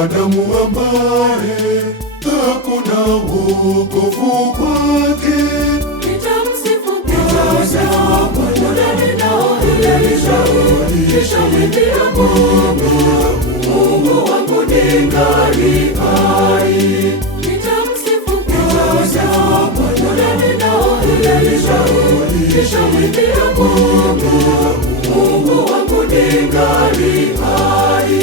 mwanadamu ambaye hakuna wokovu kwake. Nitamsifu kwa muda ninaoilisha, nishamwimbia Mungu wangu ningali hai. Nitamsifu kwa muda ninaoilisha, nishamwimbia Mungu wangu ningali hai.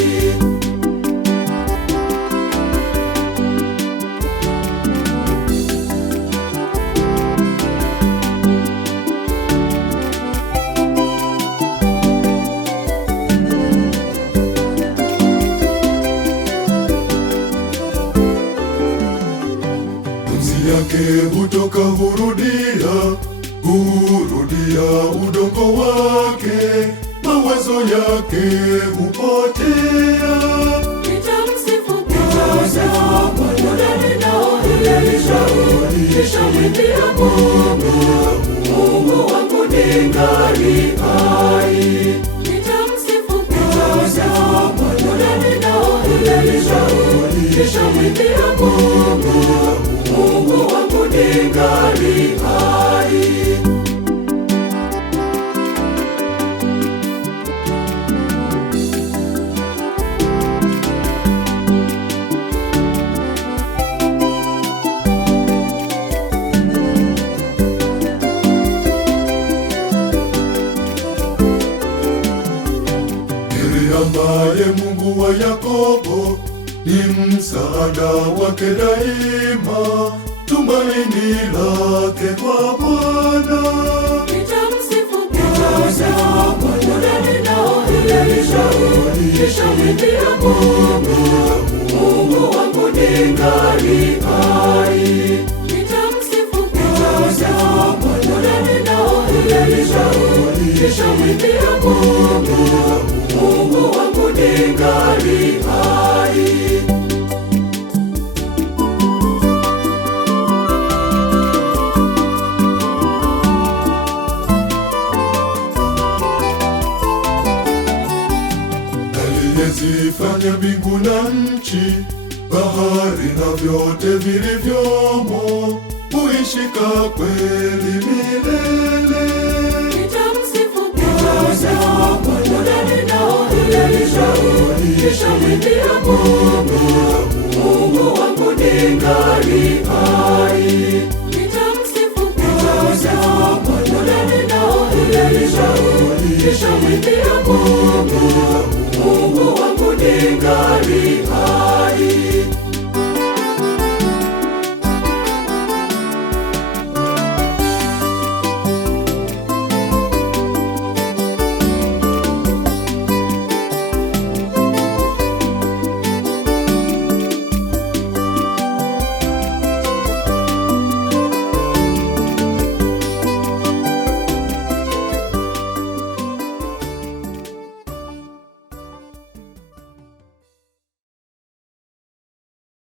Yake hutoka hurudia udongo wake, mawazo yake hupotea. Nitamsifu kwa muda ninaoilisha, nishamwimbia Mungu wangu ningali hai. Nitamsifu kwa muda ninaoilisha, nishamwimbia Mungu wangu ningali hai. Heri ambaye Mungu wa Yakobo ni msaada wake daima, tumaini lake kwa Bwana. Nitamsifu kwa muda ninaoilisha, nishamwimbia Mungu wangu ningali hai. Nitamsifu kwa muda ninaoilisha, nishamwimbia Mungu wangu ningali hai. Aliyezifanya mbingu na nchi, bahari na vyote vilivyomo, huishika kweli milele. Nitamsifu kwa muda ninaoilisha, nishamwimbia Mungu wangu ningali hai.